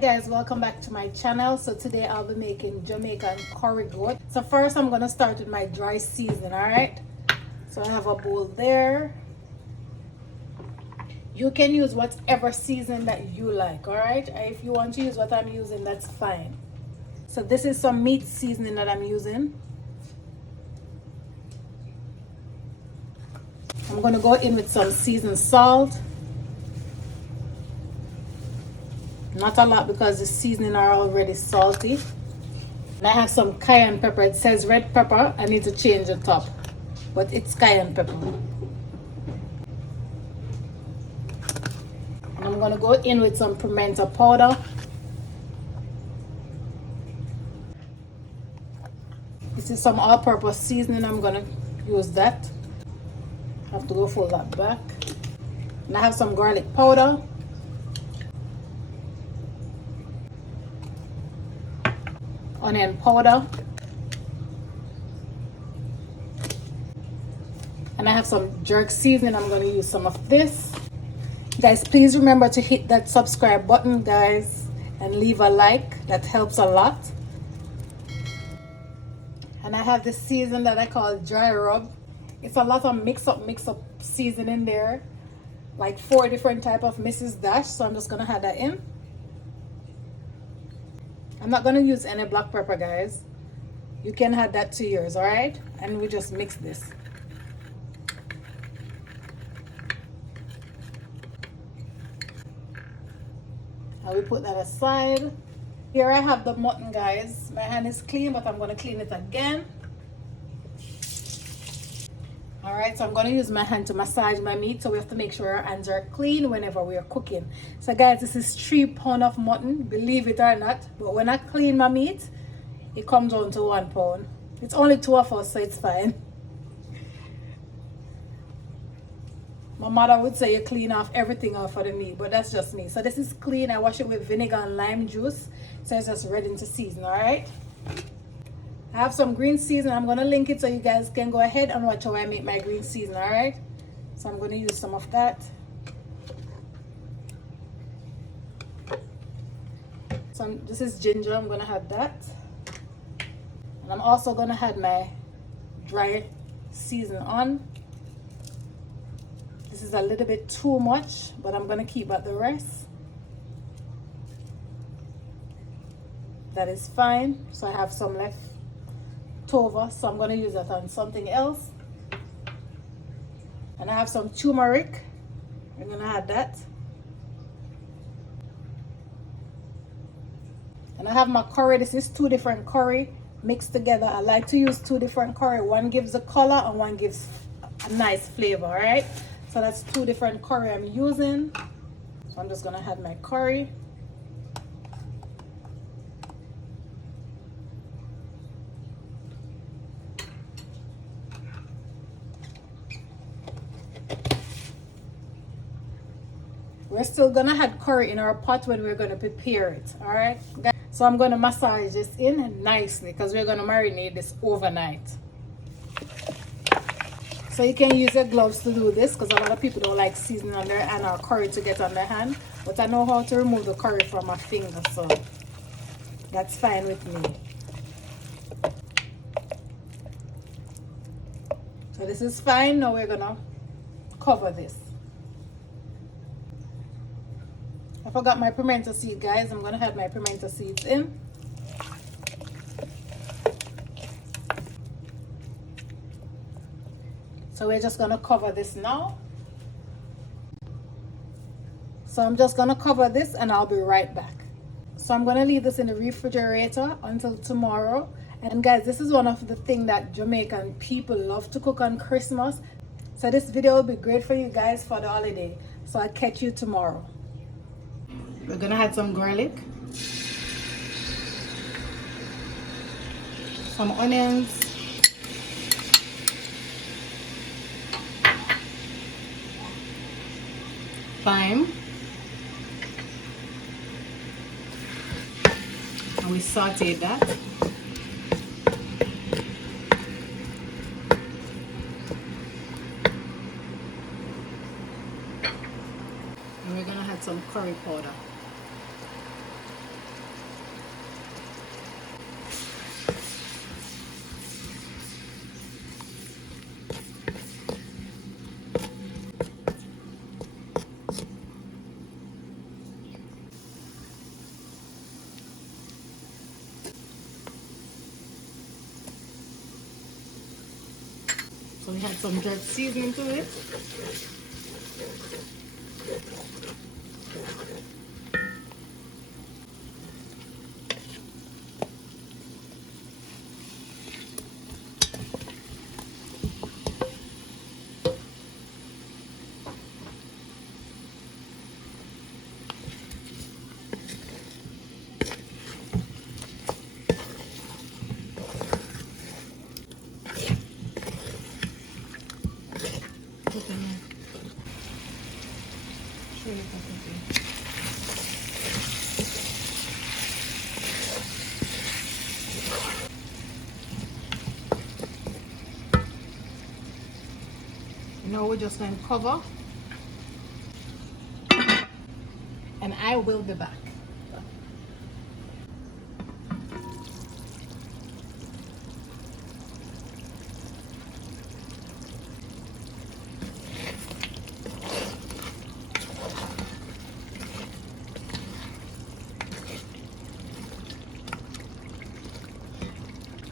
guys, welcome back to my channel. So today I'll be making Jamaican curry goat. So first I'm going to start with my dry seasoning. All right, so I have a bowl there. You can use whatever seasoning that you like. All right, if you want to use what I'm using, that's fine. So this is some meat seasoning that I'm using. I'm going to go in with some seasoned salt. Not a lot because the seasoning are already salty. And I have some cayenne pepper. It says red pepper. I need to change the top, but it's cayenne pepper. And I'm going to go in with some pimento powder. This is some all-purpose seasoning. I'm going to use that. I have to go fold that back. And I have some garlic powder. Onion powder, and I have some jerk seasoning. I'm going to use some of this. Guys, please remember to hit that subscribe button, guys, and leave a like. That helps a lot. And I have this season that I call dry rub. It's a lot of mix up seasoning there, like 4 different type of Mrs. Dash. So I'm just going to add that in. I'm not going to use any black pepper, guys. You can add that to yours, all right? And we just mix this. And we put that aside. Here I have the mutton, guys. My hand is clean, but I'm going to clean it again. All right, so I'm going to use my hand to massage my meat. So we have to make sure our hands are clean whenever we are cooking. So guys, this is 3 pounds of mutton, believe it or not. But when I clean my meat, it comes down to 1 pound. It's only 2 of us, so it's fine. My mother would say you clean off everything off of the meat, but that's just me. So this is clean. I wash it with vinegar and lime juice. So it's just ready to season, all right? I have some green seasoning. I'm going to link it so you guys can go ahead and watch how I make my green seasoning, all right? So I'm going to use some of that. This is ginger. I'm going to add that. And I'm also going to add my dry seasoning on. This is a little bit too much, but I'm going to keep at the rest. That is fine. So I have some left over, so I'm going to use that on something else. And I have some turmeric. I'm going to add that. And I have my curry. This is 2 different curry mixed together. I like to use 2 different curry. One gives a color and one gives a nice flavor, all right? So that's 2 different curry I'm using. So I'm just going to add my curry. We're still gonna add curry in our pot when we're gonna prepare it, all right? So I'm gonna massage this in nicely because we're gonna marinate this overnight. So you can use your gloves to do this because a lot of people don't like seasoning on their hand or curry to get on their hand. But I know how to remove the curry from my finger, so that's fine with me. So this is fine. Now we're gonna cover this. I forgot my pimento seed, guys. I'm going to add my pimento seeds in. So we're just going to cover this now. So I'm just going to cover this and I'll be right back. So I'm going to leave this in the refrigerator until tomorrow. And guys, this is one of the things that Jamaican people love to cook on Christmas. So this video will be great for you guys for the holiday. So I'll catch you tomorrow. We're gonna add some garlic, some onions, thyme, and we saute that. And we're gonna add some curry powder. So we had some dirt seasoning to it. Now we're just going to cover, and I will be back.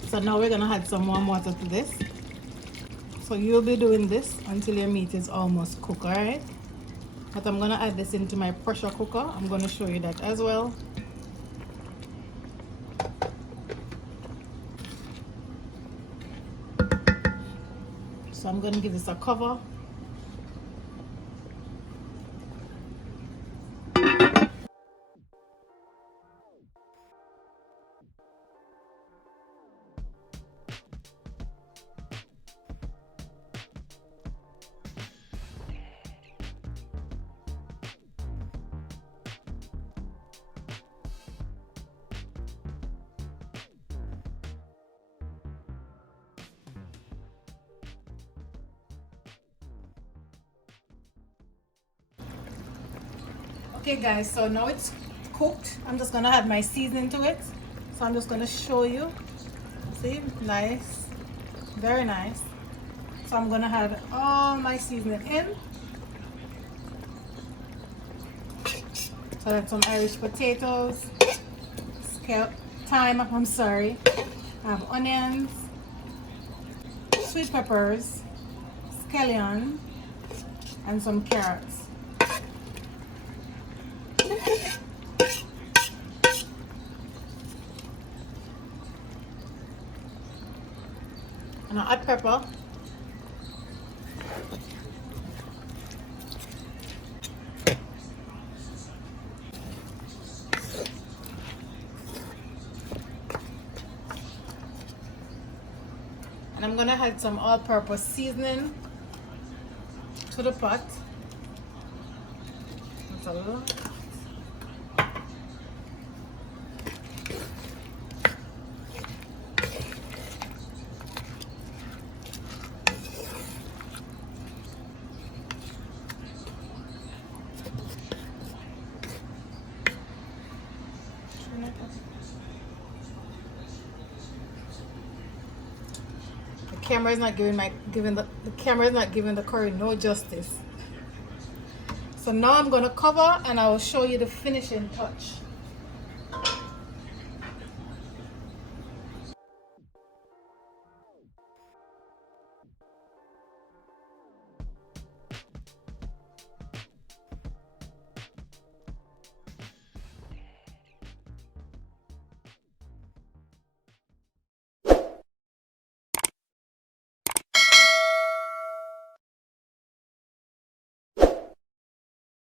So now we're gonna add some warm water to this. So you'll be doing this until your meat is almost cooked, alright? But I'm gonna add this into my pressure cooker. I'm gonna show you that as well. So I'm gonna give this a cover. Okay guys, so now it's cooked. I'm just gonna add my seasoning to it. So I'm just gonna show you. See, nice, very nice. So I'm gonna add all my seasoning in. So that's some Irish potatoes, thyme, I'm sorry. I have onions, sweet peppers, scallion, and some carrots. And I add pepper. And I'm gonna add some all-purpose seasoning to the pot. That's a little. The camera is not giving the curry no justice. So now I'm gonna cover and I will show you the finishing touch.